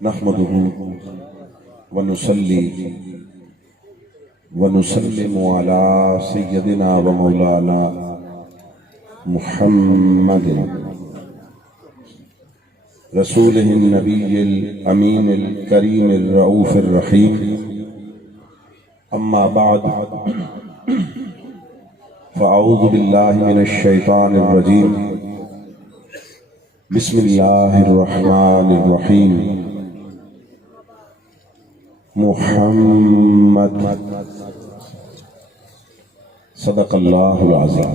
نحمده ونصلي ونسلم على سيدنا ومولانا محمد رسوله النبي الأمين الكريم الرؤوف الرحيم. أما بعد فأعوذ بالله من الشيطان الرجيم. بسم الله الرحمن الرحيم. محمد صدق اللہ العظیم.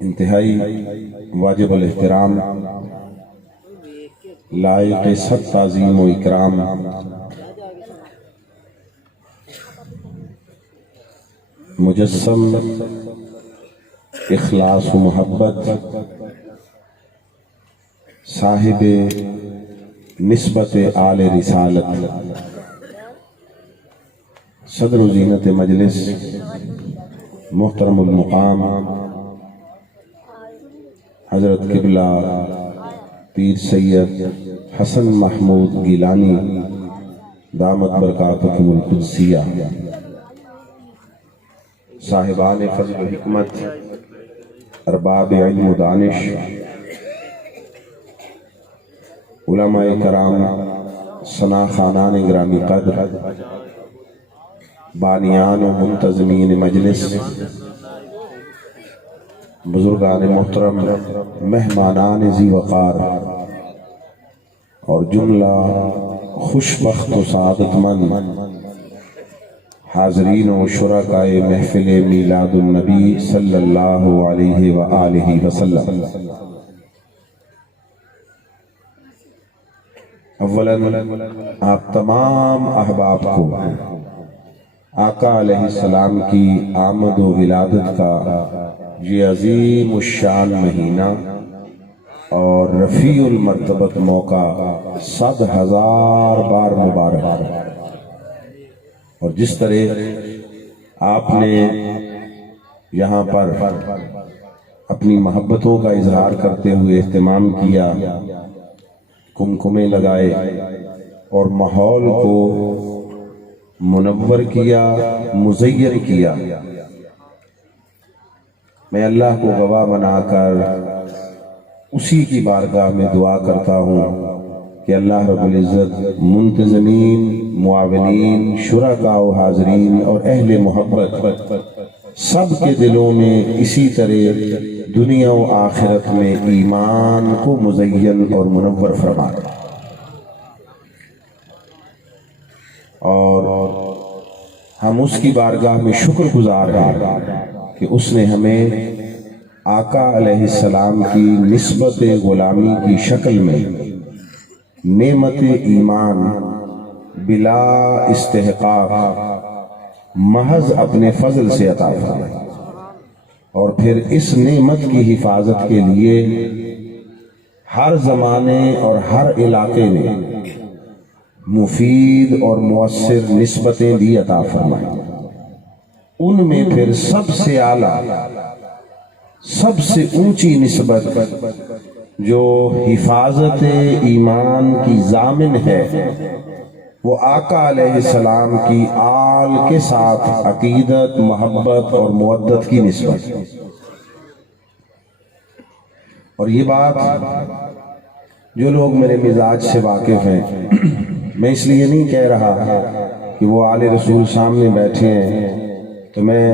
انتہائی واجب الاحترام، لائق سب تعظیم و اکرام مجسم اخلاص و محبت، صاحب نسبت آل رسالت، صدر و زینت مجلس، محترم المقام حضرت قبلہ پیر سید حسن محمود گیلانی دامت برکاتہم القدسیہ، صاحبان فضل و حکمت، ارباب علم و دانش، علماء کرام، ثنا خانان گرامی قدر، بانیان و منتظمین مجلس، بزرگان محترم، مہمانان ذی وقار اور جملہ خوشبخت و سعادت مند حاضرین و شرکائے محفل میلاد النبی صلی اللہ علیہ وآلہ وسلم. اولاً آپ تمام احباب کو آقا علیہ السلام کی آمد و ولادت کا یہ عظیم الشان مہینہ اور رفیع المرتبت موقع 100,000 بار مبارک. اور جس طرح آپ نے یہاں پر اپنی محبتوں کا اظہار کرتے ہوئے اہتمام کیا، کمکمے لگائے اور ماحول کو منور کیا، مزین کیا، میں اللہ کو گواہ بنا کر اسی کی بارگاہ میں دعا کرتا ہوں کہ اللہ رب العزت منتظمین، معاونین، شرکاء و حاضرین اور اہل محبت سب کے دلوں میں اسی طرح دنیا و آخرت میں ایمان کو مزین اور منور فرمائے. اور ہم اس کی بارگاہ میں شکر گزار ہیں کہ اس نے ہمیں آقا علیہ السلام کی نسبت غلامی کی شکل میں نعمت ایمان بلا استحقاق محض اپنے فضل سے عطا فرمائی، اور پھر اس نعمت کی حفاظت کے لیے ہر زمانے اور ہر علاقے میں مفید اور مؤثر نسبتیں بھی عطا فرمائی. ان میں پھر سب سے اعلیٰ، سب سے اونچی نسبت جو حفاظت ایمان کی ضامن ہے وہ آقا علیہ السلام کی آل کے ساتھ عقیدت، محبت اور مودت کی نسبت. اور یہ بات جو لوگ میرے مزاج سے واقف ہیں، میں اس لیے نہیں کہہ رہا کہ وہ آل رسول سامنے بیٹھے ہیں تو میں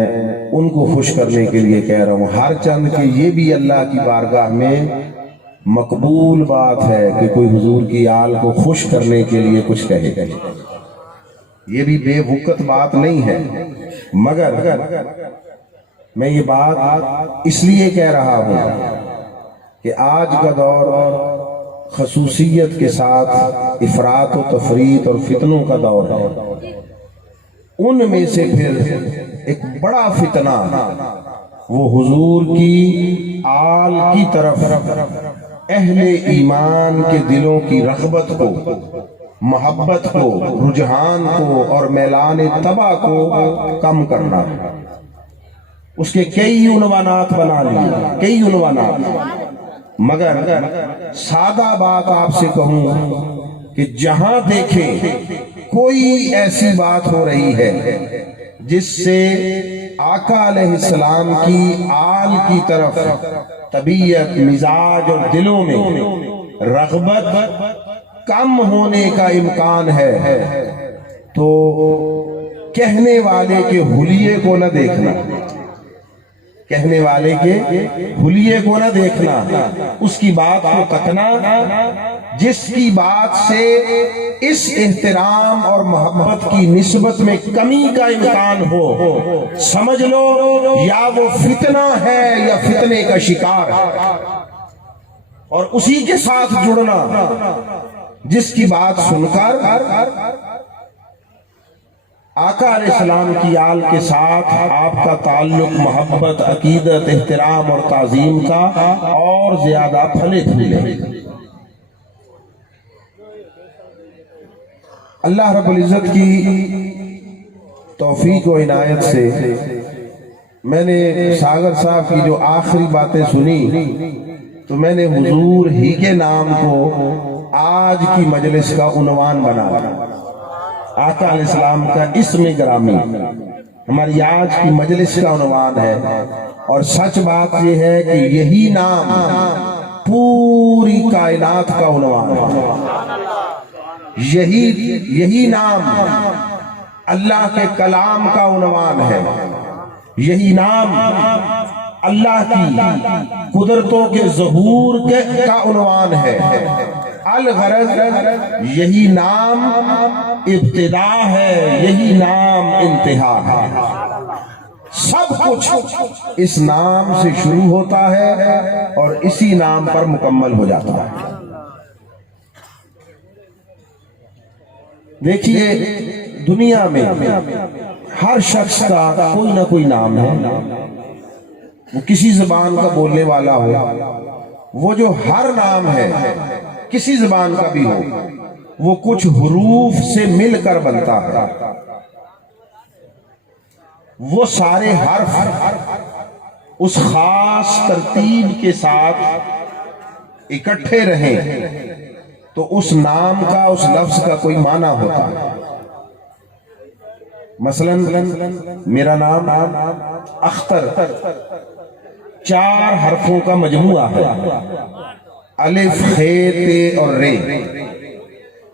ان کو خوش کرنے کے لیے کہہ رہا ہوں، ہر چند کہ یہ بھی اللہ کی بارگاہ میں مقبول بات ہے کہ کوئی حضور کی آل کو خوش کرنے کے لیے کچھ کہے. یہ بھی بے وقت بات نہیں ہے، مگر میں یہ بات اس لیے کہہ رہا ہوں کہ آج کا دور خصوصیت کے ساتھ افراط و تفریط اور فتنوں کا دور ہے. ان میں سے پھر ایک بڑا فتنہ وہ حضور کی آل کی طرف اہل ایمان کے دلوں کی رغبت کو محبت کو، رجحان کو اور میلان طبع کو کم کرنا۔ اس کے کئی عنوانات بنا لیے، کئی عنوانات، مگر سادہ بات آپ سے کہوں کہ جہاں دیکھیں کوئی ایسی بات ہو رہی ہے جس سے آقا علیہ السلام کی آل کی طرف طبیعت، مزاج اور دلوں میں رغبت کم ہونے کا امکان ہے تو کہنے والے کے حلیے کو نہ دیکھنا، کہنے والے کے حلیے کو نہ دیکھنا، اس کی بات کو تکنا جس کی بات سے اس احترام اور محبت کی نسبت میں کمی کا امکان ہو، سمجھ لو یا وہ فتنہ ہے یا فتنے کا شکار ہے، اور اسی کے ساتھ جڑنا جس کی بات سن کر آقا علیہ السلام کی آل کے ساتھ آپ کا تعلق محبت، عقیدت، احترام اور تعظیم کا اور زیادہ پھلے پھولے۔ اللہ رب العزت کی توفیق و عنایت سے میں نے ساگر صاحب کی جو آخری باتیں سنی تو میں نے حضور ہی کے نام کو آج کی مجلس کا عنوان بنا، آقا علیہ السلام کا اسم گرامی ہماری آج کی مجلس کا عنوان ہے۔ اور سچ بات یہ ہے کہ یہی نام پوری کائنات کا عنوان ہے، یہی نام اللہ کے کلام کا عنوان ہے، یہی نام اللہ کی قدرتوں کے ظہور کا عنوان ہے۔ الغرض یہی نام ابتدا ہے، یہی نام انتہا ہے، سب کچھ اس نام سے شروع ہوتا ہے اور اسی نام پر مکمل ہو جاتا ہے۔ دیکھیے دنیا میں ہر شخص کا کوئی نہ کوئی نام ہے، وہ کسی زبان کا بولنے والا ہو، وہ جو ہر نام ہے کسی زبان کا بھی ہو وہ کچھ حروف سے مل کر بنتا ہے، وہ سارے حرف اس خاص ترتیب کے ساتھ اکٹھے رہیں تو اس نام کا، اس لفظ کا کوئی معنی ہوتا ہے۔ مثلا میرا نام اختر 4 حرفوں کا مجموعہ ہے، الف، خ، ت اور ر،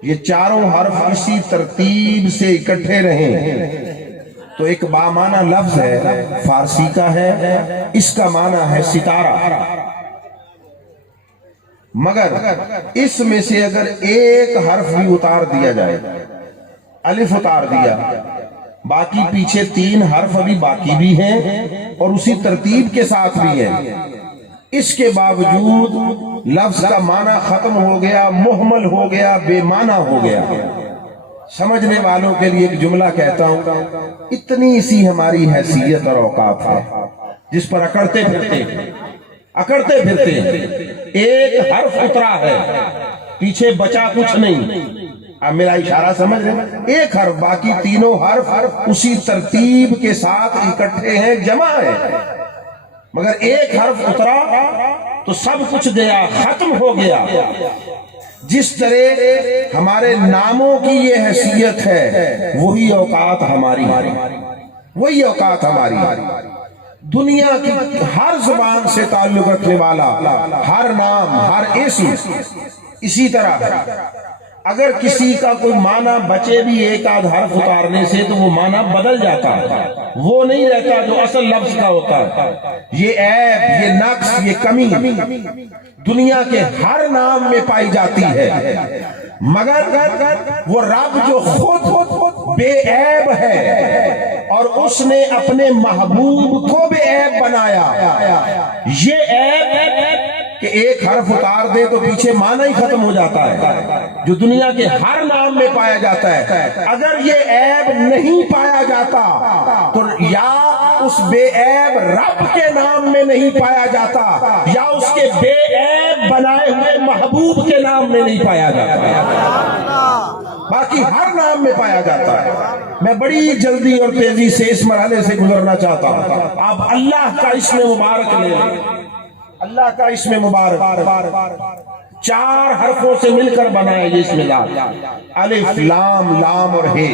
یہ چاروں حرف اسی ترتیب سے اکٹھے رہیں تو ایک بامعنی لفظ ہے، فارسی کا ہے، اس کا معنی ہے ستارہ۔ مگر اس میں سے اگر ایک حرف بھی اتار دیا جائے، الف اتار دیا، باقی پیچھے 3 حرف ابھی باقی بھی ہیں اور اسی ترتیب کے ساتھ بھی ہیں، اس کے باوجود لفظ کا معنی ختم ہو گیا، محمل ہو گیا، بے معنی ہو گیا۔ سمجھنے والوں کے لیے ایک جملہ کہتا ہوں، اتنی سی ہماری حیثیت اور اوقات ہے جس پر اکڑتے پھرتے ایک حرف اترا ہے، پیچھے بچا کچھ نہیں۔ اب میرا اشارہ سمجھ رہے، ایک حرف، باقی تینوں حرف اسی ترتیب کے ساتھ اکٹھے ہیں، جمع ہے، مگر ایک حرف اترا تو سب کچھ گیا، ختم ہو گیا۔ جس طرح ہمارے ناموں کی یہ حیثیت ہے وہی اوقات ہماری، وہی اوقات ہماری۔ دنیا کی ہر زبان سے تعلق رکھنے والا ہر نام، ہر اسم اسی طرح ہے۔ اگر کسی کا کوئی معنی بچے بھی ایک آدھ حرف اتارنے سے تو وہ معنی بدل جاتا ہے، وہ نہیں رہتا جو اصل لفظ کا ہوتا ہے۔ یہ عیب، یہ نقص، یہ کمی دنیا کے ہر نام میں پائی جاتی ہے، مگر وہ رب جو خود بے عیب ہے اور اس نے اپنے محبوب کو بے عیب بنایا، یہ عیب کہ ایک حرف اتار دے تو پیچھے معنی ہی ختم ہو جاتا ہے، جو دنیا کے ہر نام میں پایا جاتا ہے۔ اگر یہ عیب نہیں پایا جاتا تو یا اس بے عیب رب کے نام میں نہیں پایا جاتا یا اس کے بے عیب بنائے ہوئے محبوب کے نام میں نہیں پایا جاتا۔ باقی ہر نام میں پایا جاتا ہے. میں بڑی جلدی اور تیزی سے اس مرحلے سے گزرنا چاہتا ہوں. آپ اللہ کا اسم مبارک لے لیں. اللہ کا اسم مبارک 4 حرفوں سے مل کر بنا ہے یہ اسم ذات. الف لام لام اور ہے.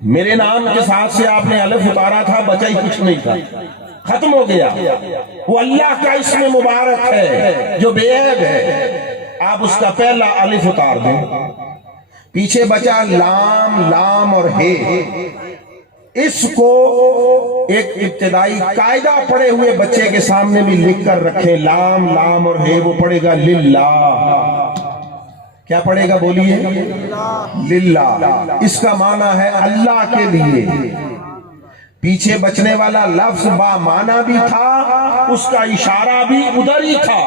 میرے نام کے ساتھ سے آپ نے الف اتارا تھا، بچا ہی کچھ نہیں تھا، ختم ہو گیا. وہ اللہ کا اسم مبارک ہے جو بے عیب ہے. آپ اس کا پہلا الف اتار دیں، پیچھے بچا لام لام اور ہے. اس کو ایک ابتدائی قاعدہ پڑے ہوئے بچے کے سامنے بھی لکھ کر رکھیں. لام لام اور ہے وہ پڑھے گا للہ. کیا پڑھے گا بولیے؟ للہ. اس کا معنی ہے اللہ کے لیے. پیچھے بچنے والا لفظ با معنی بھی تھا، اس کا اشارہ بھی ادھر ہی تھا.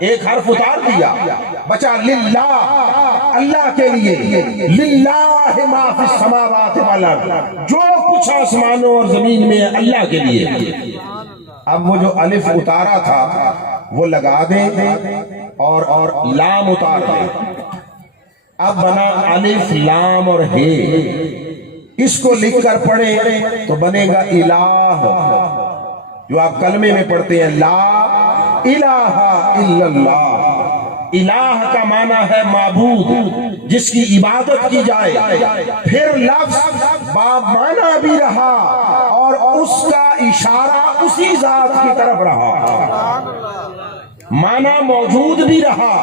ایک حرف اتار دیا، بچا للہ، اللہ کے لیے. للہ ما فی السماوات والارض، جو کچھ آسمانوں اور زمین میں ہے اللہ کے لیے. اب وہ جو الف اتارا تھا وہ لگا دیں اور لام اتار دیں. اب بنا الف لام اور ہے. اس کو لکھ کر پڑھیں تو بنے گا الہ، جو آپ کلمے میں پڑھتے ہیں لا الہ الا اللہ. الہ کا معنی ہے معبود، جس کی عبادت کی جائے. پھر لفظ با معنی بھی رہا اور اس کا اشارہ اسی ذات کی طرف رہا. معنی موجود بھی رہا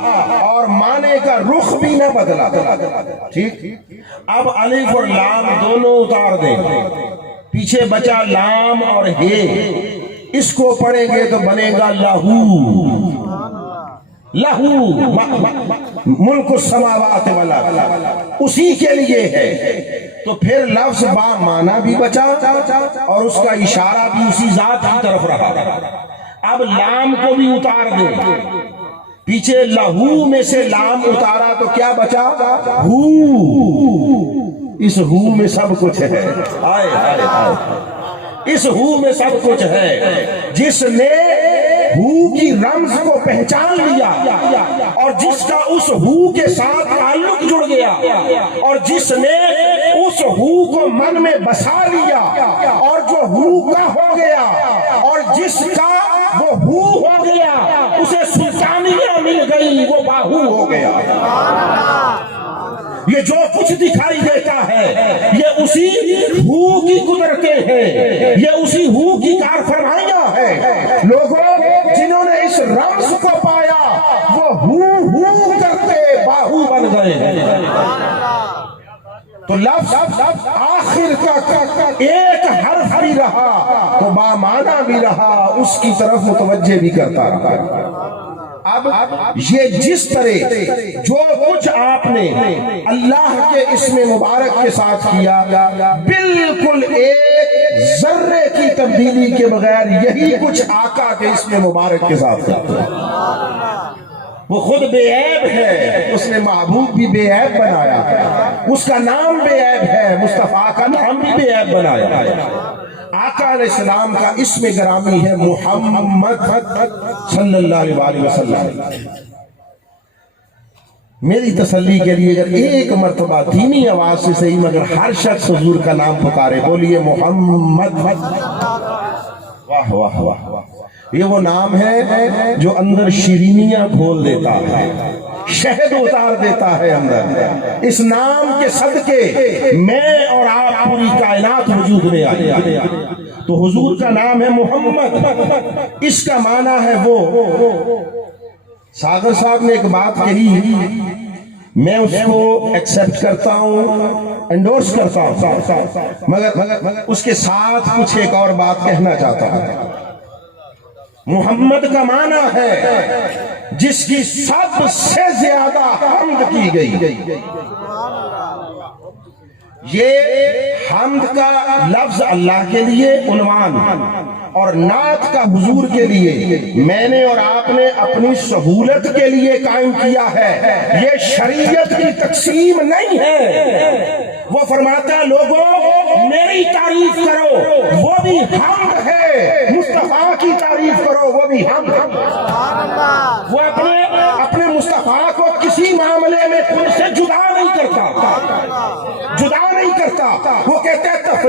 اور معنی کا رخ بھی نہ بدلا. ٹھیک. اب الف اور لام دونوں اتار دیں، پیچھے بچا لام اور ہے. اس کو پڑھیں گے تو بنے گا لہو. لہو ملک السماوات والارض، اسی کے لیے ہے. تو پھر لفظ با معنی بھی بچا اور اس کا اشارہ بھی اسی ذات کی طرف رہا. اب لام کو بھی اتار دیں، پیچھے لہو میں سے لام اتارا تو کیا بچا؟ ہو. اس ہو میں سب کچھ ہے. آئے آئے آئے. اس ہو میں سب کچھ ہے. جس نے ہو کی رمز کو پہچان لیا اور جس کا اس ہو کے ساتھ تعلق جڑ گیا اور جس نے اس ہو کو من میں بسا لیا اور جو ہو کا ہو گیا اور جس کا وہ ہو ہو گیا، اسے سلطانیہ مل گئی، وہ باہو ہو گیا. یہ جو کچھ دکھائی دیتا ہے یہ اسی ہو کی قدرتیں ہیں، یہ اسی ہو کی کار فرمائیاں ہیں. لوگوں جنہوں نے اس رمز کو پایا وہ ہو کرتے باہو بن گئے ہیں. تو لفظ آخر کا ایک حرف بھی رہا تو با معنی بھی رہا، اس کی طرف متوجہ بھی کرتا رہا. اب یہ جس طرح جو کچھ آپ نے اللہ کے اسم مبارک کے ساتھ کیا، بالکل ایک ذرے کی تبدیلی کے بغیر یہی کچھ آقا کے اسم مبارک کے ساتھ کیا. وہ خود بے عیب ہے، اس نے محبوب بھی بے عیب بنایا، اس کا نام بے عیب ہے، مصطفیٰ کا نام بھی بے عیب بنایا. آقا علیہ السلام کا اسم گرامی ہے محمد صلی اللہ علیہ وسلم. میری تسلی کے لیے اگر ایک مرتبہ دھیمی آواز سے صحیح مگر ہر شخص حضور کا نام پکارے، بولیے محمد. واہ واہ واہ. یہ وہ نام ہے جو اندر شیرینیاں کھول دیتا ہے، شہد اتار دیتا ہے اندر. اس نام کے صدقے میں اور آپ پوری کائنات وجود میں آئی. تو حضور کا نام ہے محمد. اس کا معنی ہے وہ. ساگر صاحب نے ایک بات کہی، میں اس کو ایکسپٹ کرتا ہوں، انڈورس کرتا ہوں، مگر اس کے ساتھ کچھ ایک اور بات کہنا چاہتا ہوں. محمد کا معنی ہے جس کی سب سے زیادہ حمد کی گئی. یہ حمد کا لفظ اللہ کے لیے عنوان اور نعت کا حضور کے لیے میں نے اور آپ نے اپنی سہولت کے لیے قائم کیا ہے. یہ شریعت کی تقسیم نہیں ہے. وہ فرماتا ہے لوگوں میری تعریف کرو وہ بھی حمد ہے، مصطفیٰ کی تعریف کرو وہ بھی حمد. وہ اپنے مصطفیٰ کو کسی معاملے میں خود سے جدا نہیں کرتا.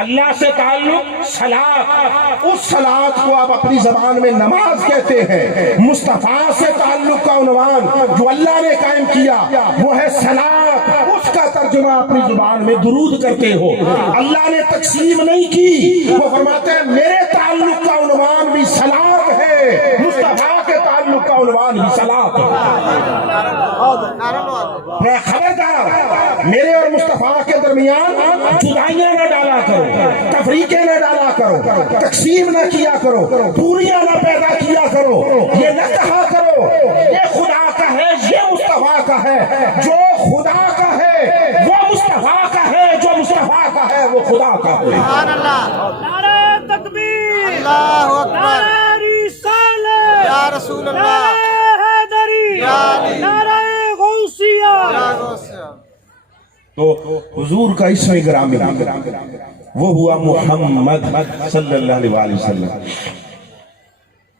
اللہ سے تعلق صلاۃ، اس صلاۃ کو آپ اپنی زبان میں نماز کہتے ہیں۔ مصطفیٰ سے تعلق کا عنوان جو اللہ نے قائم کیا وہ ہے صلاۃ، اس کا ترجمہ اپنی زبان میں درود کرتے ہو۔ اللہ نے تقسیم نہیں کی، وہ فرماتے ہیں میرے تعلق کا عنوان بھی صلاۃ ہے، مصطفیٰ کے تعلق کا عنوان بھی صلاۃ ہے۔ خبردار، میرے اور مصطفیٰ کے درمیان جدائیاں نہ ڈالا کرو، تفریقیں نہ ڈالا کرو، تقسیم نہ کیا کرو، دوریاں نہ پیدا کیا کرو، یہ نہ کہا کرو یہ خدا کا ہے یہ مصطفیٰ کا ہے، جو خدا کا ہے وہ مصطفیٰ کا ہے، جو مصطفیٰ کا ہے وہ خدا کا ہے۔ نعرہ تکبیر، اللہ اکبر، نعرہ رسالت، یا رسول اللہ، نعرہ حیدری، یا علی، نعرہ غوثیہ۔ تو حضور کا اسم گرامی وہ ہوا محمد صلی اللہ علیہ وسلم۔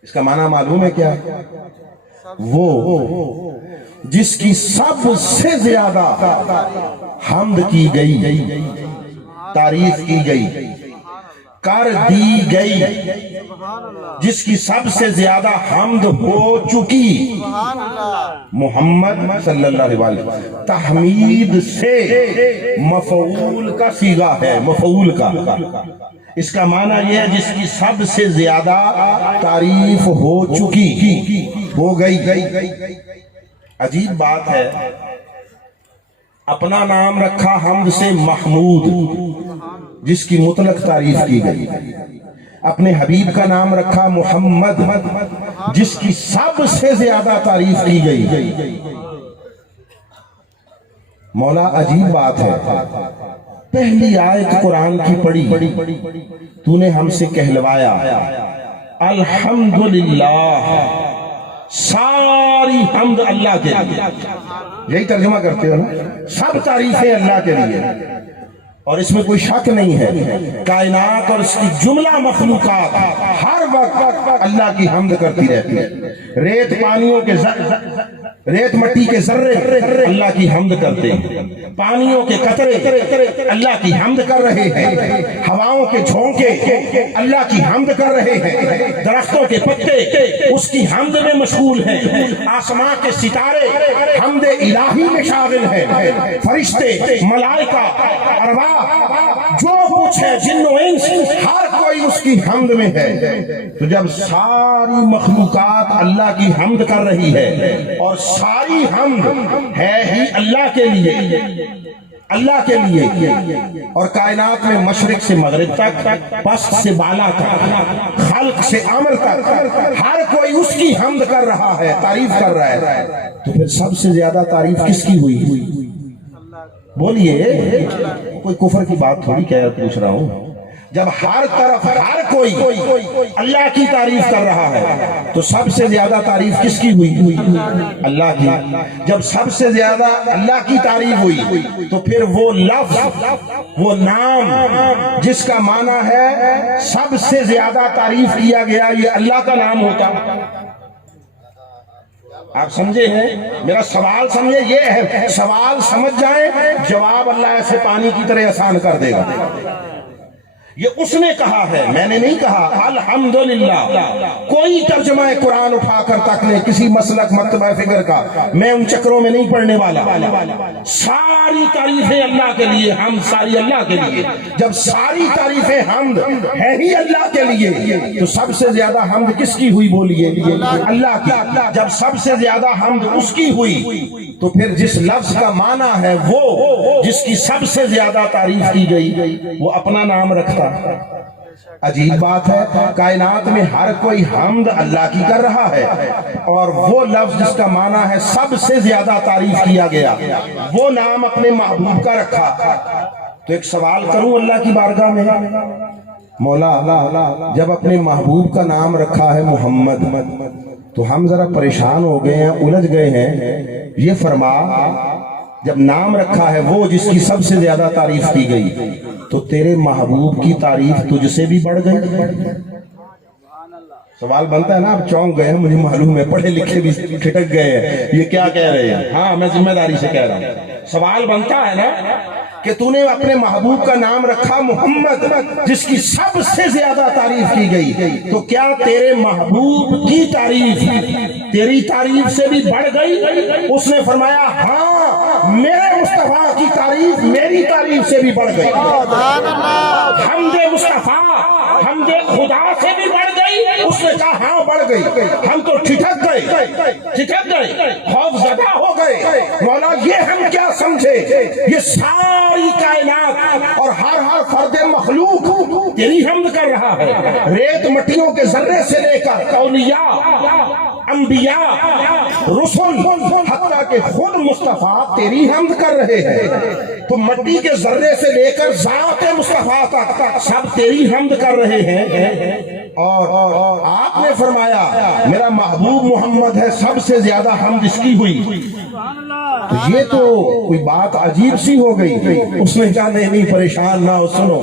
اس کا معنی معلوم ہے کیا؟ وہ جس کی سب سے زیادہ حمد کی گئی، تعریف کی گئی، کر دی گئی، جس کی سب سے زیادہ حمد ہو چکی، محمد صلی اللہ علیہ وسلم۔ تحمید سے مفعول کا صیغہ ہے، مفعول کا۔ اس کا معنی یہ ہے جس کی سب سے زیادہ تعریف ہو چکی، ہو گئی۔ عجیب بات ہے، اپنا نام رکھا حمد سے محمود، جس کی مطلق تعریف کی گئی۔ اپنے حبیب کا نام رکھا محمد، جس کی سب سے زیادہ تعریف کی گئی۔ مولا عجیب بات ہے، پہلی آیت قرآن کی پڑھی، تو نے ہم سے کہلوایا الحمدللہ، ساری حمد اللہ کے لیے۔ یہی ترجمہ کرتے ہو نا، سب تعریفیں اللہ کے لیے، اور اس میں کوئی شک نہیں ہے، کائنات اور اس کی جملہ مخلوقات ہر وقت اللہ کی حمد کرتی رہتی ہے۔ ریت پانیوں کے ریت مٹی کے ذرے اللہ کی حمد کرتے ہیں، پانیوں کے قطرے اللہ کی حمد کر رہے ہیں، ہواؤں کے جھونکے اللہ کی حمد کر رہے ہیں، درختوں کے پتے اس کی حمد میں مشغول ہیں، آسمان کے ستارے حمد الہی میں شاغل ہیں، فرشتے، ملائکہ، ارواح، جو کچھ ہے، جن و انس، ہر کوئی اس کی حمد میں ہے۔ تو جب ساری مخلوقات اللہ کی حمد کر رہی ہے، اور ساری حمد ہے ہی اللہ کے لیے، اللہ کے لیے، اور کائنات میں مشرق سے مغرب تک، پست سے بالا تک، خلق سے امر تک، ہر کوئی اس کی حمد کر رہا ہے، تعریف کر رہا ہے، تو پھر سب سے زیادہ تعریف کس کی ہوئی؟ بولیے، کوئی کفر کی بات تھوڑی کہہ پوچھ رہا ہوں۔ جب ہر طرف ہر کوئی اللہ کی تعریف کر رہا ہے تو سب سے زیادہ تعریف کس کی ہوئی؟ اللہ کی۔ جب سب سے زیادہ اللہ کی تعریف ہوئی تو پھر وہ لفظ، وہ نام جس کا معنی ہے سب سے زیادہ تعریف کیا گیا، یہ اللہ کا نام ہوتا۔ آپ سمجھے ہیں میرا سوال؟ سمجھے، یہ ہے سوال، سمجھ جائیں، جواب اللہ ایسے پانی کی طرح آسان کر دے گا۔ یہ اس نے کہا ہے، میں نے نہیں کہا۔ الحمدللہ، کوئی ترجمہ قرآن اٹھا کر تک لے کسی مسلک مرتبہ فکر کا، میں ان چکروں میں نہیں پڑھنے والا۔ ساری تعریفیں اللہ کے لیے، حمد ساری اللہ کے لیے۔ جب ساری تعریفیں حمد ہے ہی اللہ کے لیے تو سب سے زیادہ حمد کس کی ہوئی؟ بولیے، اللہ کی۔ جب سب سے زیادہ حمد اس کی ہوئی تو پھر جس لفظ کا معنی ہے وہ جس کی سب سے زیادہ تعریف کی گئی، وہ اپنا نام رکھتا۔ عجیب بات ہے، کائنات میں ہر کوئی حمد اللہ کی کر رہا ہے، اور وہ لفظ جس کا معنی ہے سب سے زیادہ تعریف کیا گیا، وہ نام اپنے محبوب کا رکھا۔ تو ایک سوال کروں اللہ کی بارگاہ میں، مولا جب اپنے محبوب کا نام رکھا ہے محمد، تو ہم ذرا پریشان ہو گئے ہیں، الجھ گئے ہیں، یہ فرما جب نام رکھا ہے وہ جس کی سب سے زیادہ تعریف کی گئی تو تیرے محبوب کی تعریف تجھ سے بھی بڑھ گئی؟ سوال بنتا ہے نا، آپ چونک گئے ہیں، مجھے معلوم ہے، پڑھے لکھے بھی ٹھٹک گئے ہیں، یہ کیا کہہ رہے ہیں؟ ہاں میں ذمہ داری سے کہہ رہا ہوں، سوال بنتا ہے نا کہ تو نے اپنے محبوب کا نام رکھا محمد جس کی سب سے زیادہ تعریف کی گئی، تو کیا تیرے محبوب کی تعریف تیری تعریف سے بھی بڑھ گئی؟ اس نے فرمایا ہاں، میرے مصطفیٰ کی تعریف میری تعریف سے بھی بڑھ گئی۔ حمد مصطفیٰ حمد خدا سے بھی بڑھ گئی؟ اس نے کہا ہاں بڑھ گئی، ہم تو ٹھٹک گئے، خوف زدہ ہو گئے، مولا یہ ہم کیا سمجھے، یہ ساری کائنات اور ہر فرد مخلوق تیری حمد کر رہا ہے، ریت مٹیوں کے ذرے سے لے کر اولیاء، انبیاء، رسول، حتیٰ کہ خود مصطفیٰ تیری حمد کر رہے ہیں، تو مٹی کے ذرے سے لے کر ذات مصطفیٰ تک سب تیری حمد کر رہے ہیں، اور آپ نے فرمایا میرا محبوب محمد ہے، سب سے زیادہ حمد اس کی ہوئی۔ یہ تو کوئی بات عجیب سی ہو گئی۔ اس نے کہا نہیں پریشان نہ ہو، سنو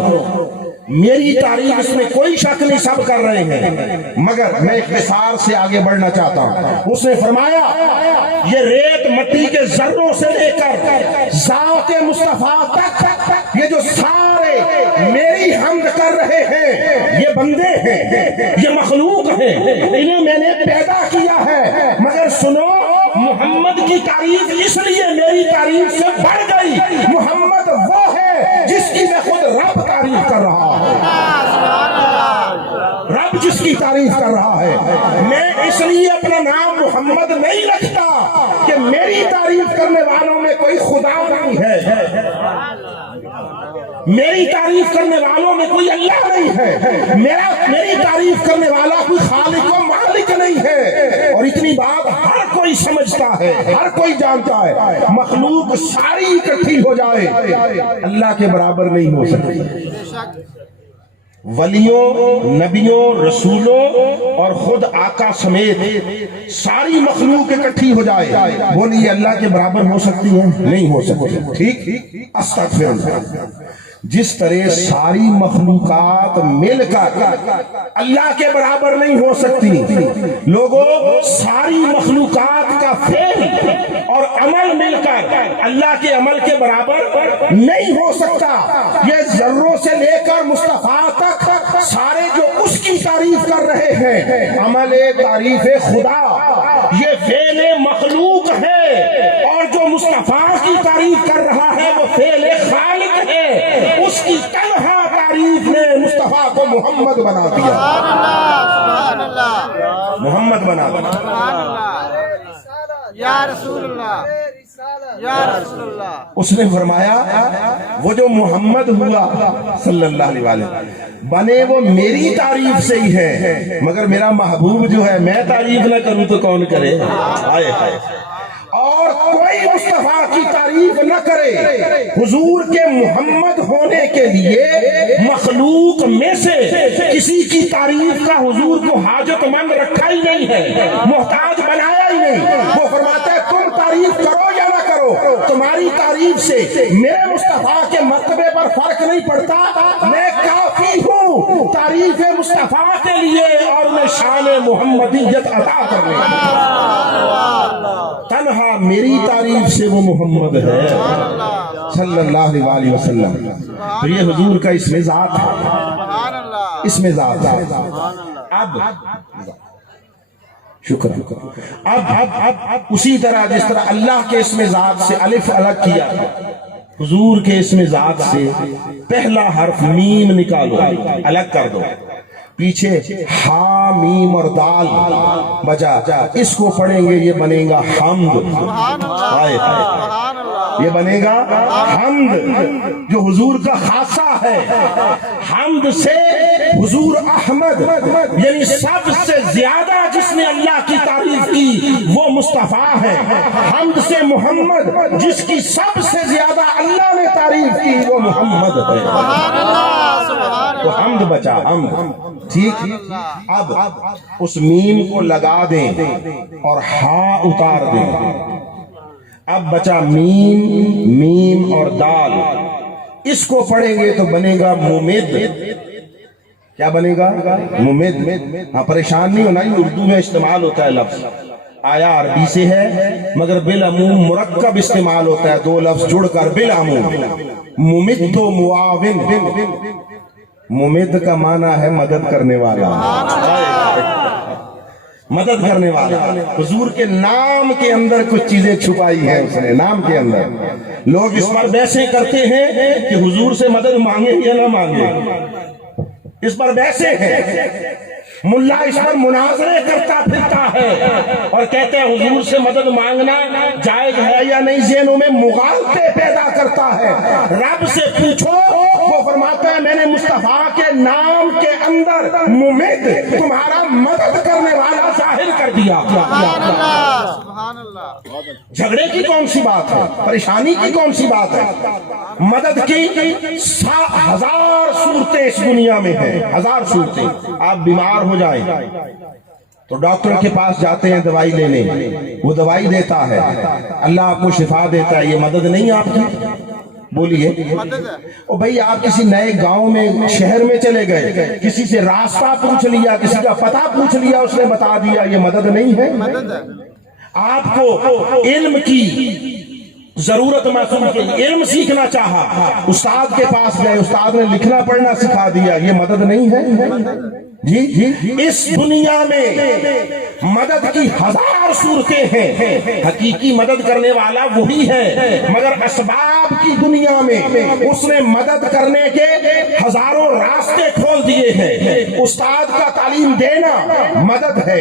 میری تعریف اس میں کوئی شک نہیں، سب کر رہے ہیں، مگر میں اختصار سے آگے بڑھنا چاہتا ہوں۔ اس نے فرمایا یہ ریت مٹی کے ذروں سے لے کر ذات مصطفیٰ تک یہ جو سارے میری حمد کر رہے ہیں، یہ بندے ہیں، یہ مخلوق ہیں، انہیں میں نے پیدا کیا ہے، مگر سنو محمد کی تعریف اس لیے میری تعریف سے بڑھ گئی، محمد وہ ہے جس کی میں خود رب تعریف کر رہا ہوں، رب جس کی تعریف کر رہا ہے۔ میں اس لیے اپنا نام محمد نہیں رکھتا کہ میری تعریف کرنے والوں میں کوئی خدا نہیں ہے، میری تعریف کرنے والوں میں کوئی اللہ نہیں ہے، میری تعریف کرنے والا کوئی خالق و مالک نہیں ہے، اور اتنی بات ہر کوئی سمجھتا ہے، ہر کوئی جانتا ہے، مخلوق ساری اکٹھی ہو جائے اللہ کے برابر نہیں ہو سکتی۔ ولیوں، نبیوں، رسولوں اور خود آقا سمیت ساری مخلوق اکٹھی ہو جائے، بولیے اللہ کے برابر ہو سکتی ہے؟ نہیں ہو سکتی۔ ٹھیک، استغفر اللہ۔ جس طرح ساری مخلوقات مل کر اللہ کے برابر نہیں ہو سکتی، لوگوں ساری مخلوقات کا فعل اور عمل مل کر اللہ کے عمل کے برابر نہیں ہو سکتا، یہ ذروں سے لے کر مصطفیٰ تک سارے جو اس کی تعریف کر رہے ہیں، عمل تعریف خدا یہ فعل مخلوق ہے، اور جو مصطفیٰ کی تعریف کر رہا ہے وہ فعل خالق ہے، اس کی تنہا تعریف نے مصطفیٰ کو محمد بنا دیا، محمد بنا دیا، یا رسول اللہ، یا رسول اللہ۔ اس نے فرمایا وہ جو محمد ہوا صلی اللہ علیہ وسلم بنے وہ میری تعریف سے ہی ہے، مگر میرا محبوب جو ہے میں تعریف نہ کروں تو کون کرے؟ آئے آئے، اور کوئی مصطفیٰ کی تعریف نہ کرے، حضور کے محمد ہونے کے لیے مخلوق میں سے کسی کی تعریف کا حضور کو حاجت مند رکھا ہی نہیں ہے، محتاج بنایا ہی نہیں۔ وہ فرماتے ہیں تم تعریف کرو یا نہ کرو، تمہاری تعریف سے میرے مصطفیٰ کے مرتبے پر فرق نہیں پڑتا، میں کافی ہوں تعریف مصطفیٰ کے لیے اور انہیں شان محمدیت عطا کرنے، تنہا میری تعریف سے وہ محمد ہے صلی اللہ علیہ وسلم۔ تو یہ حضور کا اس میں ذات ہے، اس میں ذات ہے۔ اب شکر اب اسی طرح جس طرح اللہ کے اس میں ذات سے الف الگ کیا، حضور کے اس میں ذات سے پہلا حرف میم نکالو، الگ کر دو، پیچھے ہا میم اور دال بچا، اس کو پڑھیں گے یہ بنے گا حمد، یہ بنے گا حمد جو حضور کا خاصہ ہے۔ حمد سے حضور احمد یعنی سب سے زیادہ جس نے اللہ کی تعریف کی وہ مصطفیٰ ہے، حمد سے محمد جس کی سب سے زیادہ اللہ نے تعریف کی وہ محمد ہے، تو حمد بچا، حمد۔ ٹھیک، اب اس میم کو لگا دیں اور ہا اتار دیں، اب بچا میم، میم اور دال، اس کو پڑھیں گے تو بنے گا ممد۔ کیا بنے گا؟ ممد۔ ہاں پریشان نہیں ہونا، یہ اردو میں استعمال ہوتا ہے لفظ، آیا عربی سے ہے مگر بالعموم مرکب استعمال ہوتا ہے، دو لفظ جڑ کر بالعموم. ممد و معاون. ممد کا معنی ہے مدد کرنے والا، مدد کرنے والا. حضور کے نام کے اندر کچھ چیزیں چھپائی ہیں اس نے، نام کے اندر. لوگ اس پر بحثیں کرتے ہیں کہ حضور سے مدد مانگے یا نہ مانگے، اس پر بحثیں ہیں. ملا اس پر مناظرے کرتا پھرتا ہے اور کہتے ہیں حضور سے مدد مانگنا جائز ہے یا نہیں، ذہنوں میں مغالطے پیدا کرتا ہے. رب سے پوچھو، وہ فرماتا ہے میں نے مصطفیٰ کے نام کے اندر ممد، تمہارا مدد کرنے والا ظاہر کر دیا. سبحان اللہ سبحان اللہ. جھگڑے کی کون سی بات ہے، پریشانی کی کون سی بات ہے؟ مدد کی 1000 صورتیں اس دنیا میں ہیں، 1000 صورتیں. آپ بیمار ہو جائیں تو ڈاکٹر کے پاس جاتے ہیں دوائی لینے، وہ دوائی دیتا ہے، اللہ آپ کو شفا دیتا ہے، یہ مدد نہیں آپ کی؟ بولیے. او بھائی آپ کسی نئے گاؤں میں شہر میں چلے گئے، کسی سے راستہ پوچھ لیا، کسی کا پتہ پوچھ لیا، اس نے بتا دیا، یہ مدد نہیں ہے؟ آپ کو علم کی ضرورت محسوس کی، علم سیکھنا چاہا، استاد کے پاس گئے، استاد نے لکھنا پڑھنا سکھا دیا، یہ مدد نہیں ہے؟ جی اس دنیا میں مدد کی 1000 صورتیں ہیں. حقیقی مدد کرنے والا وہی ہے، مگر اسباب کی دنیا میں اس نے مدد کرنے کے ہزاروں راستے کھول دیے ہیں. استاد کا تعلیم دینا مدد ہے،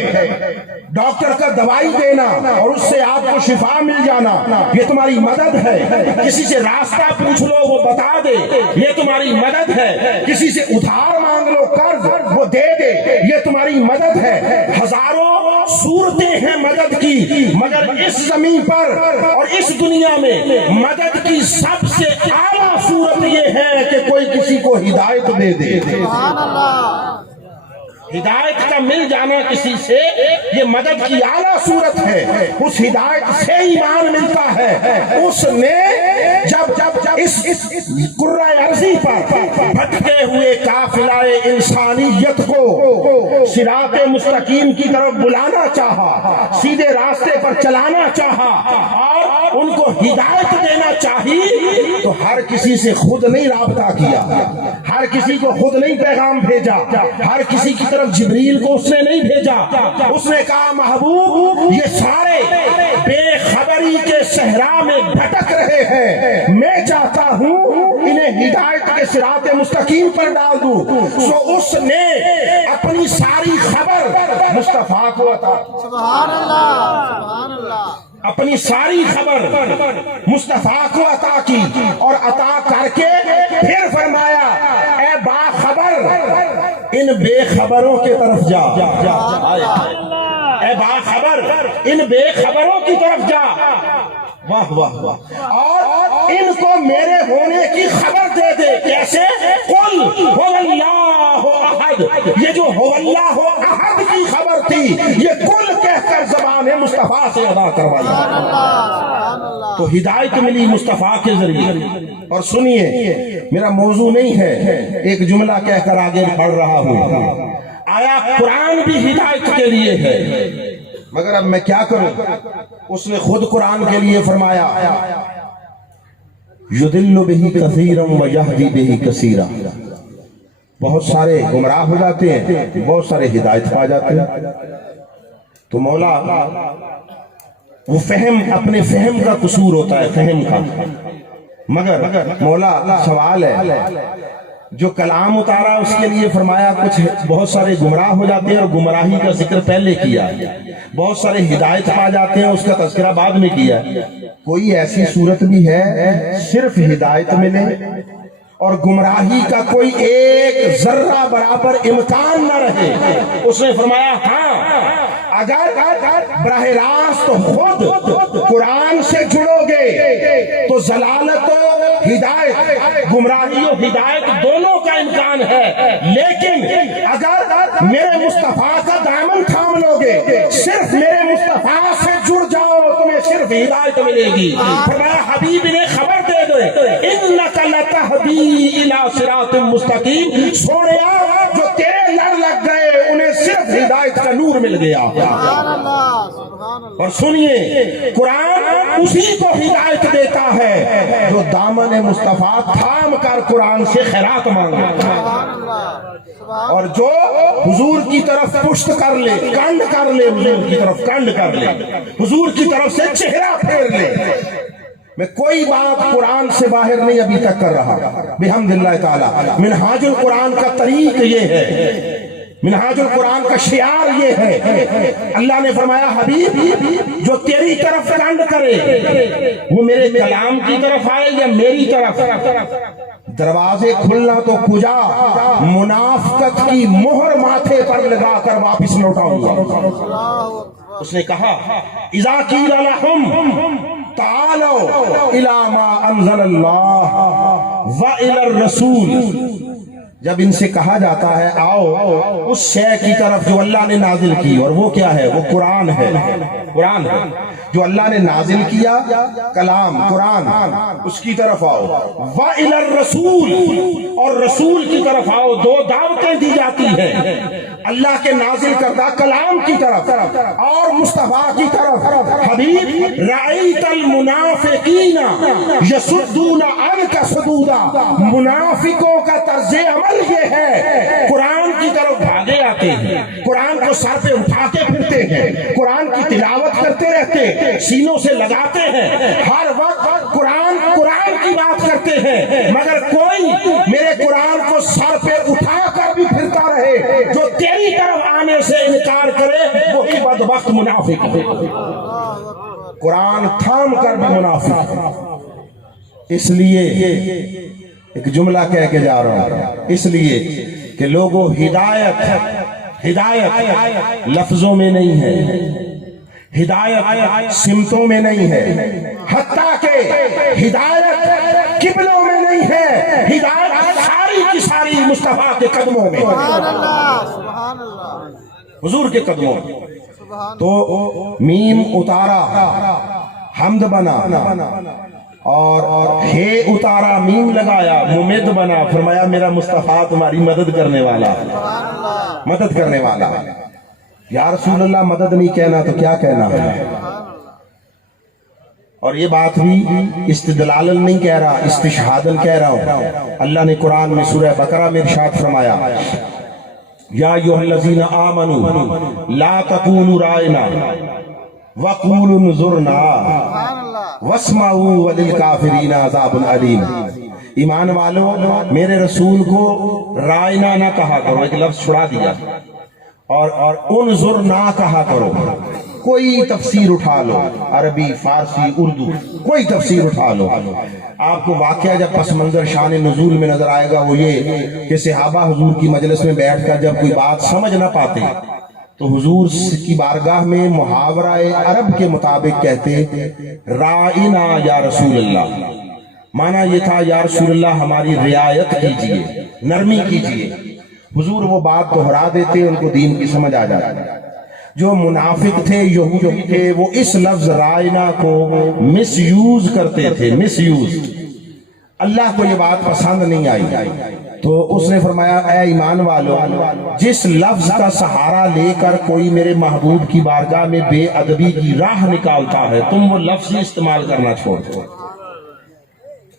ڈاکٹر کا دوائی دینا اور اس سے آپ کو شفا مل جانا یہ تمہاری مدد ہے. کسی سے راستہ پوچھ لو وہ بتا دے یہ تمہاری مدد ہے. کسی سے ادھار مانگ لو قرض وہ دے دے یہ تمہاری مدد ہے. ہزاروں صورتیں ہیں مدد کی، مگر اس زمین پر اور اس دنیا میں مدد کی سب سے اعلیٰ صورت یہ ہے کہ کوئی کسی کو ہدایت دے دے. سبحان اللہ. ہدایت کا مل جانا کسی سے یہ مدد کی اعلیٰ صورت ہے. اس ہدایت سے ایمان ملتا ہے. اس نے جب اس کرۂ ارضی پر بھٹکے ہوئے قافلہ انسانیت کو صراط مستقیم کی طرف بلانا چاہا، سیدھے راستے پر چلانا چاہا اور ان کو ہدایت دینا چاہی تو ہر کسی سے خود نہیں رابطہ کیا، ہر کسی کو خود نہیں پیغام بھیجا، ہر کسی کی طرف جبریل کو اس نے نہیں بھیجا. اس نے کہا محبوب یہ سارے بے خبری کے صحرا میں بھٹک رہے ہیں، میں چاہتا ہوں انہیں ہدایت کے صراط مستقیم پر ڈال دوں. سو اس نے اپنی ساری خبر مصطفیٰ کو عطا کی. سبحان اللہ سبحان اللہ. اپنی ساری خبر مصطفیٰ کو عطا کی اور عطا کر کے پھر فرمایا اے باخبر ان بے خبروں کی طرف جا. اے باخبر ان بے خبروں کی طرف جا. واہ واہ واہ. اور ان کو میرے ہونے کی خبر دے دے. کیسے؟ قل هو اللہ احد. یہ جو هو اللہ احد کی خبر تھی یہ کل کہہ کر زبان مصطفیٰ سے ادا کروائی. تو ہدایت ملی مصطفیٰ کے ذریعے. اور سنیے میرا موضوع نہیں ہے، ایک جملہ کہہ کر آگے بڑھ رہا ہوں. آیا قرآن بھی ہدایت کے لیے ہے، مگر اب میں کیا کروں؟ اس نے خود قرآن کے لیے فرمایا یضل بہ کثیرا ویہدی بہ کثیرا. بہت سارے گمراہ ہو جاتے ہیں، بہت سارے ہدایت پا جاتے ہیں. تو مولا وہ فہم، اپنے فہم کا قصور ہوتا ہے، فہم کا. مگر مولا سوال ہے جو کلام اتارا اس کے لیے فرمایا کچھ بہت سارے گمراہ ہو جاتے ہیں اور گمراہی کا ذکر پہلے کیا، بہت سارے ہدایت پا جاتے ہیں اس کا تذکرہ بعد میں کیا. کوئی ایسی صورت بھی ہے صرف ہدایت ملے اور گمراہی کا کوئی ایک ذرہ برابر امکان نہ رہے؟ اس نے فرمایا ہاں اگر براہ راست خود قرآن سے جڑو گے تو ضلالت و ہدایت، گمراہی و ہدایت دونوں کا امکان ہے. لیکن اگر میرے مصطفیٰ کا دامن تھام لو گے، صرف میرے مصطفیٰ سے جڑ جاؤ، تمہیں صرف ہدایت ملے گی. فرمایا حبیب نے خبر دے دے انک لتہدی الی صراط مستقیم. سونیا جو تیرے لڑ لگ گئے انہیں صرف ہدایت کا نور مل گیا۔ سبحان اللہ سبحان اللہ اور سنیے، قرآن اسی کو ہدایت دیتا ہے جو دامن مصطفیٰ تھام کر قرآن سے خیرات مانگے، سبحان اللہ سبحان اور جو حضور کی طرف پشت کر لے، کنڈ کر لے، حضور کی طرف کنڈ کر لے، حضور کی طرف سے چہرہ پھیر لے۔ میں کوئی بات قرآن سے باہر نہیں ابھی تک کر رہا، بحمد اللہ تعالی۔ منہاج القرآن کا طریق یہ ہے، منہاج القرآن کا شعار یہ ہے۔ اللہ نے فرمایا حبیب جو تیری طرف کنڈ کرے وہ میرے کلام کی طرف آئے یا میری طرف؟ دروازے کھلنا تو کجا، منافقت کی مہر ماتھے پر لگا کر واپس لوٹاؤں گا۔ اللہ اس نے کہا اذا قیل لہم تعالوا الی ما انزل اللہ والی الرسول، جب ان سے کہا جاتا ہے آؤ اس شے کی طرف جو اللہ نے نازل کی، اور وہ کیا ہے؟ وہ قرآن ہے، قرآن ہے جو اللہ نے نازل کیا، کلام قرآن، اس کی طرف آؤ۔ وَإِلَى الرَّسُولِ، اور رسول کی طرف آؤ۔ دو دعوتیں دی جاتی ہیں، اللہ کے نازل کردہ کلام کی طرف اور مصطفیٰ کی طرف۔ حبیب رأیت المنافقین یصدون عنک صدودا، منافقوں کا طرز عمل یہ ہے قرآن کی طرف بھاگے آتے ہیں، قرآن کو سر پہ اٹھا کے پھرتے ہیں، قرآن کی تلاوت کرتے رہتے ہیں، سینوں سے لگاتے ہیں، ہر وقت قرآن قرآن کی بات کرتے ہیں، مگر کوئی میرے قرآن کو سر پہ اٹھا کر بھی پھرتا رہے، جو تیری طرف آنے سے انکار کرے وہی بدبخت منافق ہے۔ قرآن تھام کر بھی منافق ہے۔ اس لیے ایک جملہ کہہ کے جا رہا ہوں، اس لیے کہ لوگوں ہدایت لفظوں میں نہیں ہے، ہدایت سمتوں میں نہیں ہے، حتیٰ کہ ہدایت قبلوں میں نہیں ہے، ہدایت ساری کی ساری مصطفیٰ کے قدموں میں، سبحان اللہ سبحان اللہ حضور کے قدموں میں۔ سبحان تو میم اتارا حمد بنا، اور ہے اتارا میم لگایا ممد بنا، فرمایا میرا مصطفیٰ تمہاری مدد کرنے والا، اللہ مدد کرنے والا۔ یا رسول اللہ مدد نہیں کہنا تو کیا کہنا ہے؟ اور یہ بات بھی استدلالن نہیں کہہ رہا، استشہادن کہہ رہا ہوں۔ اللہ نے قرآن میں سورہ بقرہ میں ارشاد فرمایا یا ایھا الذین آمنوا لا تقولوا رائنا وقولوا انظرنا واسمعوا وللکافرین عذاب علیم۔ ایمان والو میرے رسول کو رائنا نہ کہا کرو، ایک لفظ چھڑا دیا، اور انظر نہ کہا کرو۔ کوئی تفسیر اٹھا لو، عربی، فارسی، اردو، کوئی تفسیر اٹھا لو، آپ کو واقعہ جب پس منظر شان نزول میں نظر آئے گا وہ یہ کہ صحابہ حضور کی مجلس میں بیٹھ کر جب کوئی بات سمجھ نہ پاتے تو حضور کی بارگاہ میں محاورہ عرب کے مطابق کہتے رائنا یا رسول اللہ، معنی یہ تھا یا رسول اللہ ہماری رعایت کیجئے، نرمی کیجئے۔ حضور وہ بات دہرا دیتے، ان کو دین کی سمجھ آ جاتی۔ جو منافق تھے، یہودی تھے، وہ اس لفظ رائنا کو مس یوز کرتے تھے، مس یوز۔ اللہ کو یہ بات پسند نہیں آئی تو اس نے فرمایا اے ایمان والو، جس لفظ کا سہارا لے کر کوئی میرے محبوب کی بارگاہ میں بے ادبی کی راہ نکالتا ہے تم وہ لفظ ہی استعمال کرنا چھوڑ دو۔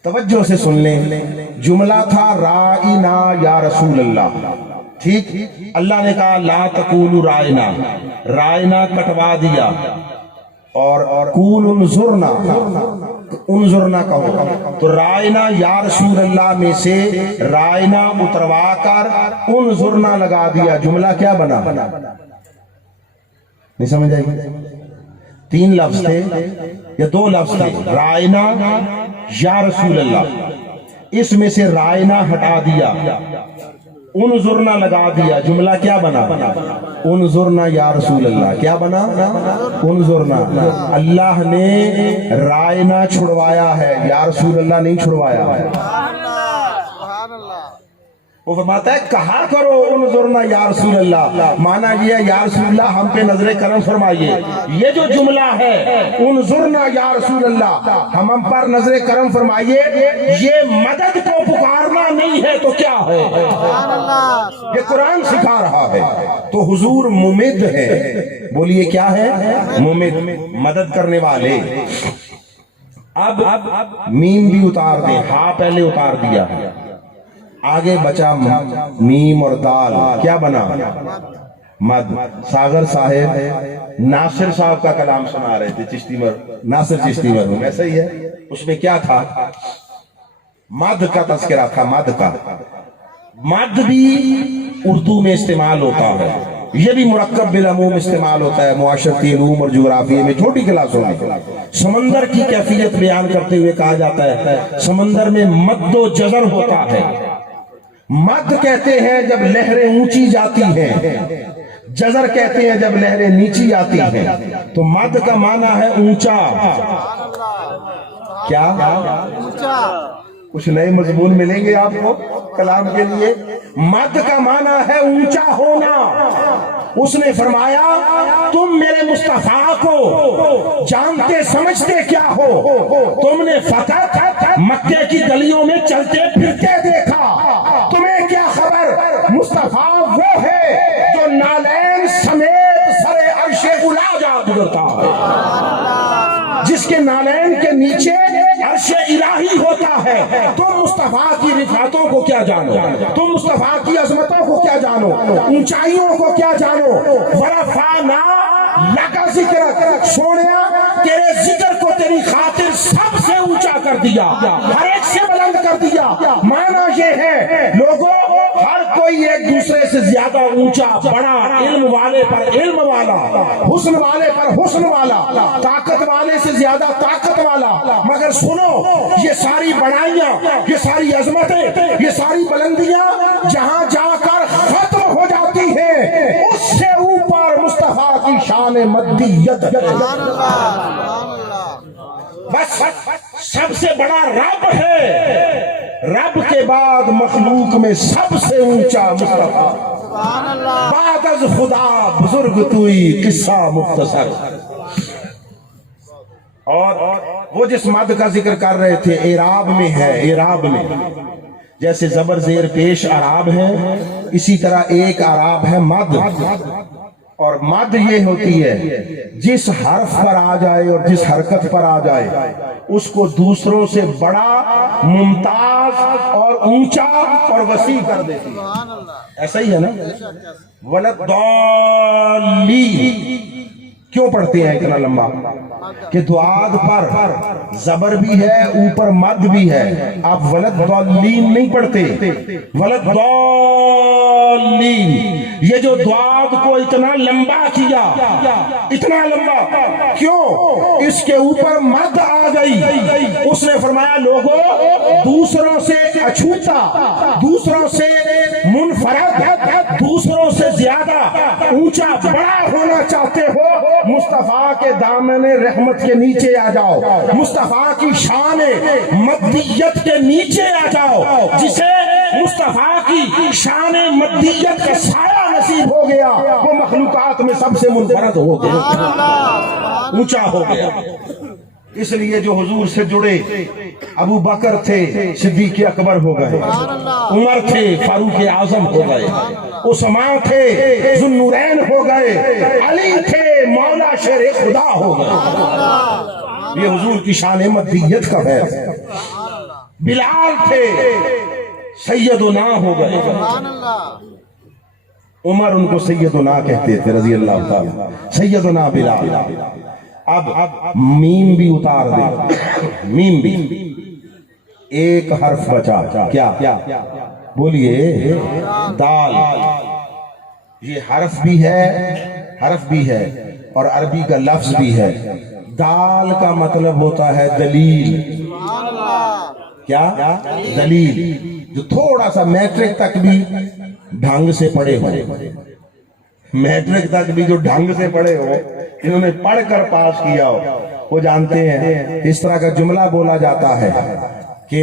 توجہ سے سن لیں، جملہ تھا رائنا یا رسول اللہ، ٹھیک؟ اللہ نے کہا لا تقولوا رائنا، رائنا کٹوا دیا، اور قول انظرنا، انظرنا کہو، تو رائنا یا رسول اللہ میں سے رائنا اتروا کر انظرنا لگا دیا، جملہ کیا بنا؟ نہیں سمجھ آئی؟ تین لفظ تھے یا دو لفظ تھے، رائنا یا رسول اللہ، اس میں سے رائنا ہٹا دیا، انظرنا لگا دیا، جملہ کیا بنا؟ انظرنا یا رسول اللہ، کیا بنا؟ انظرنا۔ اللہ نے رائنا چھڑوایا ہے، یا رسول اللہ نہیں چھڑوایا ہے۔ سبحان اللہ وہ فرماتا ہے کہا کرو انظرنا یا رسول اللہ، مانا یہ ہے یا رسول اللہ ہم پہ نظر کرم فرمائیے. یہ جو جملہ ہے انظرنا یا رسول اللہ، ہم پر نظر کرم فرمائیے، یہ مدد کو پکارنا نہیں ہے تو کیا ہے؟ سبحان اللہ. یہ قرآن سکھا رہا ہے. تو حضور ممد ہے، بولیے کیا ہے؟ ممد، مدد کرنے والے. اب میم بھی اتار دیں، ہاں پہلے اتار دیا ہے، آگے بچا میم اور دال، کیا بنا؟ مد. ساگر صاحب ناصر صاحب کا کلام سنا رہے تھے، چشتی ناصر چشتی مرحوم، ایسا ہی ہے. اس میں کیا تھا؟ مد کا تذکرہ تھا. مد کا مد بھی اردو میں استعمال ہوتا ہے، یہ بھی مرکب بالعموم استعمال ہوتا ہے معاشرتی علوم اور جغرافیے میں چھوٹی کلاسوں میں. سمندر کی کیفیت بیان کرتے ہوئے کہا جاتا ہے سمندر میں مد و جزر ہوتا ہے. مد کہتے ہیں جب لہریں اونچی جاتی ہیں، جزر کہتے ہیں جب لہریں نیچی آتی ہیں. تو مد کا معنی ہے اونچا. کیا؟ اونچا. کچھ نئے مضمون ملیں گے آپ کو کلام کے لیے. مد کا معنی ہے اونچا ہونا. اس نے فرمایا تم میرے مصطفیٰ کو جانتے سمجھتے کیا ہو؟ تم نے فقط مکے کی گلیوں میں چلتے پھرتے دیکھا، تمہیں کیا خبر؟ مصطفیٰ وہ ہے جو نالین سمیت سر عرش اعلیٰ جا گزرتا ہے، جس کے نالین کے نیچے عرش الہی ہوتا ہے. تم مصطفیٰ کی رفعتوں کو کیا جانو؟ تم مصطفیٰ کی عظمتوں کو کیا جانو؟ اونچائیوں کو کیا جانو؟ ورفعنا لک ذکرک، سونیا تیرے ذکر کو تیری خاطر سب سے اونچا کر دیا، ہر ایک سے بلند کر دیا. معنی یہ ہے لوگوں، ہر کوئی ایک دوسرے سے زیادہ اونچا بڑا، علم والے پر علم والا، حسن والے پر حسن والا، طاقت والے سے زیادہ طاقت والا. مگر سنو، یہ ساری بڑائیاں، یہ ساری عظمتیں، یہ ساری بلندیاں جہاں جا کر ختم ہو جاتی ہیں، اس سے اوپر مصطفیٰ کی شان مدیت. سبحان اللہ. سبحان اللہ. بس سب سے بڑا رب ہے، رب کے بعد مخلوق میں سب سے اونچا مصطفیٰ. سبحان اللہ. بعد از خدا بزرگ توئی، قصہ مختصر. اور وہ جس مد کا ذکر کر رہے تھے اعراب میں ہے. اعراب میں جیسے زبر زیر پیش اعراب ہے، اسی طرح ایک اعراب ہے مد. اور مد یہ ہوتی ہے جس حرف پر آ جائے اور جس حرکت پر آ جائے اس کو دوسروں سے بڑا، ممتاز اور اونچا اور وسیع کر دیتی ہے. سبحان اللہ. ایسا ہی ہے نا. وَلَضَّالِّينَ کیوں پڑھتے ہیں اتنا لمبا؟ کہ دعاد پر زبر بھی ہے، اوپر مد بھی ہے. آپ وَلَضَّالِّينَ نہیں پڑھتے، وَلَضَّالِّينَ. یہ جو دعاد کو اتنا لمبا کیا، اتنا لمبا کیوں؟ اس کے اوپر مد آ گئی. اس نے فرمایا لوگوں، دوسروں سے اچھوتا، دوسروں سے منفرد، دوسروں سے زیادہ اونچا بڑا ہونا چاہتے ہو، مصطفیٰ کے دامن رحمت کے نیچے آ جاؤ، مصطفیٰ کی شان مدیت کے نیچے آ جاؤ. جسے مصطفیٰ کی شان مدیت کا سایہ نصیب ہو گیا، وہ مخلوقات میں سب سے منفرد ہو گیا، اونچا ہو گیا. اس لیے جو حضور سے جڑے ابو بکر تھے صدیق اکبر ہو گئے، عمر تھے فاروق اعظم ہو گئے، عثمان تھے ذو النورین ہو گئے، علی تھے مولا شیر خدا ہو گئے. یہ حضور کی شان مدیت کا ہے. بلال تھے سیدنا ہو گئے، سبحان اللہ. عمر ان کو سیدنا کہتے تھے رضی اللہ تعالی. سیدنا بلال. اب میم بھی اتار دے، میم بھی ایک حرف بچا، کیا بولیے؟ دال. یہ حرف بھی ہے، حرف بھی ہے اور عربی کا لفظ بھی ہے. دال کا مطلب ہوتا ہے دلیل. سبحان اللہ. کیا؟ دلیل. جو تھوڑا سا میٹرک تک بھی ڈھنگ سے پڑھے ہو، میٹرک تک بھی جو ڈھنگ سے پڑھے ہو، انہوں نے پڑھ کر پاس کیا ہو، وہ جانتے ہیں. اس طرح کا جملہ بولا جاتا ہے کہ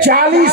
40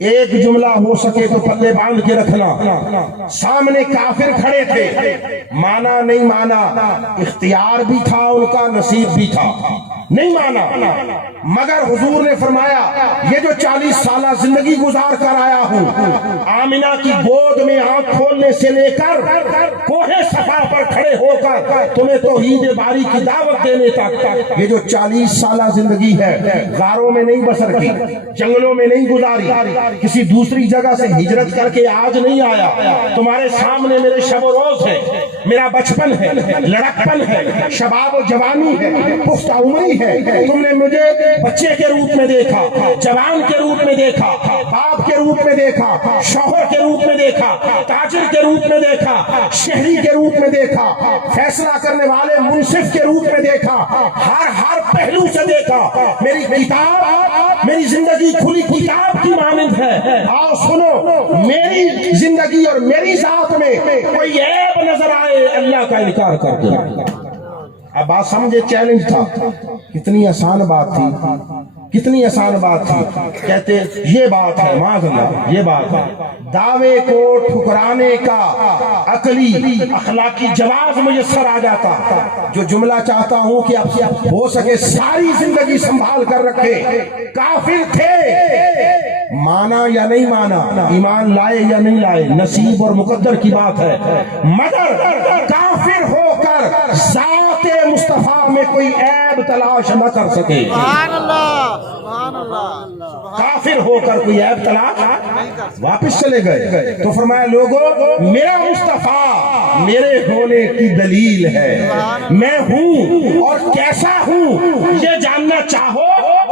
ایک جملہ ہو سکے تو پلے باندھ کے رکھنا. سامنے کافر کھڑے تھے, مانا نہیں مانا, اختیار بھی تھا ان کا, نصیب بھی تھا, نہیں مانا, مگر حضور نے فرمایا یہ جو 40 سالہ زندگی گزار کر آیا ہوں, آمنہ کی گود میں آنکھ کھولنے سے لے کر کوہ صفا پر کھڑے ہو کر تمہیں توحید باری کی دعوت دینے تک, یہ جو 40 سالہ زندگی ہے غاروں میں نہیں بسر کی, جنگلوں میں نہیں گزاری, کسی دوسری جگہ سے ہجرت کر کے آج نہیں آیا. تمہارے سامنے میرے شب و روز ہے, میرا بچپن ہے, لڑکپن ہے, شباب و جوانی ہے, پختہ عمری ہے. تم نے مجھے بچے کے روپ میں دیکھا, جوان کے روپ میں دیکھا, باپ کے روپ میں دیکھا, شوہر کے روپ میں دیکھا, تاجر کے روپ میں دیکھا, شہری کے روپ میں دیکھا, فیصلہ کرنے والے منصف کے روپ میں دیکھا, ہر پہلو سے دیکھا. میری کتاب, میری زندگی کھلی کتاب کی مانند ہے. آؤ سنو, میری زندگی اور میری ذات میں کوئی عیب نظر آئے اللہ کا انکار کر دو. اب بات سمجھے, چیلنج تھا. کتنی آسان بات تھی, کتنی آسان بات تھی. کہتے یہ بات ہے, معاذ اللہ, یہ بات ہے. دعوے کو ٹھکرانے کا عقلی اخلاقی جواز میسر آ جاتا. جو جملہ چاہتا ہوں کہ اب ہو سکے ساری زندگی سنبھال کر رکھے. کافر تھے, مانا یا نہیں مانا, ایمان لائے یا نہیں لائے, نصیب اور مقدر کی بات ہے, مگر کافر ہو کر ذات مصطفیٰ میں کوئی عیب تلاش نہ کر سکے. سبحان اللہ, سبحان اللہ. کافر ہو کر کوئی عیب تلاش, واپس چلے گئے. تو فرمایا لوگوں, میرا مصطفیٰ میرے ہونے کی دلیل ہے. میں ہوں اور کیسا ہوں یہ جاننا چاہو,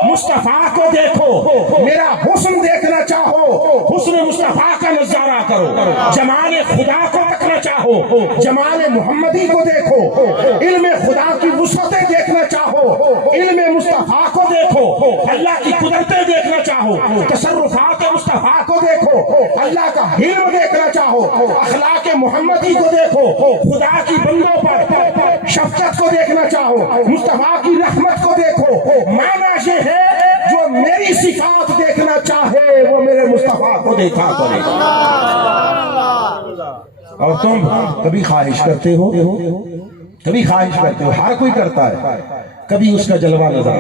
مصطفیٰ کو دیکھو. میرا حسن دیکھنا چاہو, حسن مصطفیٰ کا نظارہ کرو. جمال خدا کو تکنا چاہو, جمال محمدی کو دیکھو. علم خدا کی وسعتیں دیکھنا چاہو, علم مصطفیٰ کو دیکھو. اللہ کی قدرتیں دیکھنا چاہو, تصرفات مصطفیٰ کو دیکھو. اللہ کا علم دیکھنا چاہو, اخلاق محمدی کو دیکھو. خدا کی بندوں پر شفقت کو دیکھنا چاہو, مصطفیٰ کی رحمت کو دیکھو. معنی یہ ہے جو میری صفات دیکھنا چاہے وہ میرے مصطفیٰ کو دیکھا کرے. اور تم کبھی خواہش کرتے ہو, کبھی خواہش کرتے ہو, ہر کوئی کرتا ہے, کبھی اس کا جلوہ نظر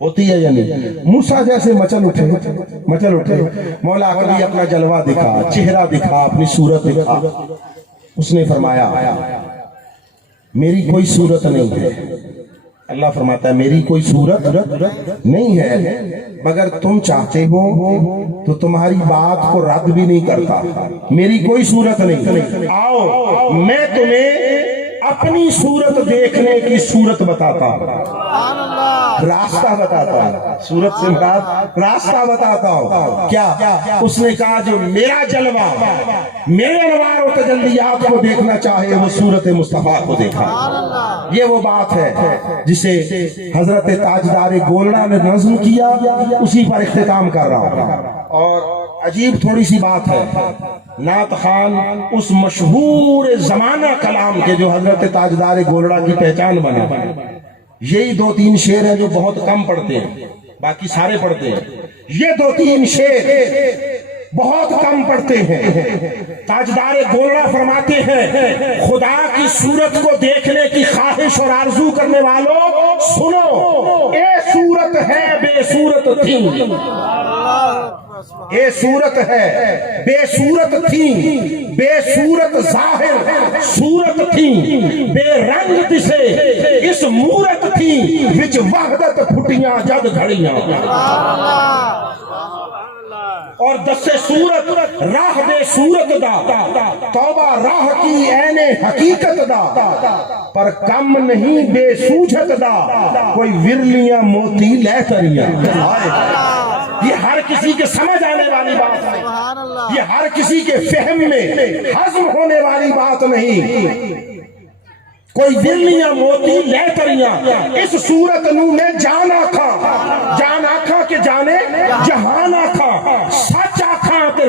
ہوتی ہے یا نہیں. موسیٰ جیسے مچل اٹھے, مولا کبھی اپنا جلوہ دکھا, چہرہ دکھا, اپنی صورت دکھا. اس نے فرمایا میری کوئی صورت نہیں ہے. اللہ فرماتا ہے میری کوئی صورت نہیں ہے, مگر تم چاہتے ہو تو تمہاری بات کو رد بھی نہیں کرتا. میری کوئی صورت نہیں. آؤ میں تمہیں اپنی صورت دیکھنے کی صورت بتاتا ہوں, راستہ بتاتا ہوں. صورت سے مراد راستہ بتاتا ہوں. کیا اس نے کہا جو میرا جلوہ, میرے انوار و تجلیات کو دیکھنا چاہے وہ صورت مصطفیٰ کو دیکھا. یہ وہ بات ہے جسے حضرت تاجدار گولڑا نے نظم کیا, اسی پر اختتام کر رہا ہوں. اور عجیب تھوڑی سی بات ہے, نعت خان اس مشہور زمانہ کلام کے جو حضرت تاجدار گولڑا کی پہچان بنا, یہی 2-3 شعر ہیں جو بہت کم پڑھتے ہیں, باقی سارے پڑھتے ہیں. یہ 2-3 شعر بہت کم پڑھتے ہیں. تاجدار گولڑا فرماتے ہیں خدا کی صورت کو دیکھنے کی خواہش اور آرزو کرنے والوں سنو, اے صورت ہے بے صورت تھی, اے صورت ہے بے صورت تھی, بے صورت ظاہر صورت تھی, بے رنگ دسے اس مورت تھی, وچ وحدت پھٹیاں جد گھڑیاں. اور دس صورت راہ بے صورت دا, توبہ راہ کی عین حقیقت دا, پر کم نہیں بے سوجھت دا, کوئی ورلیاں موتی لے کریاں. یہ ہر کسی کے سمجھ آنے والی بات ہے, یہ ہر کسی کے فہم میں ہضم ہونے والی بات نہیں. کوئی ورلیاں موتی لے کریاں, اس صورت نو میں جان آکھاں, جان آکھاں کہ جانے جہان آکھاں, سچ آکھاں کہ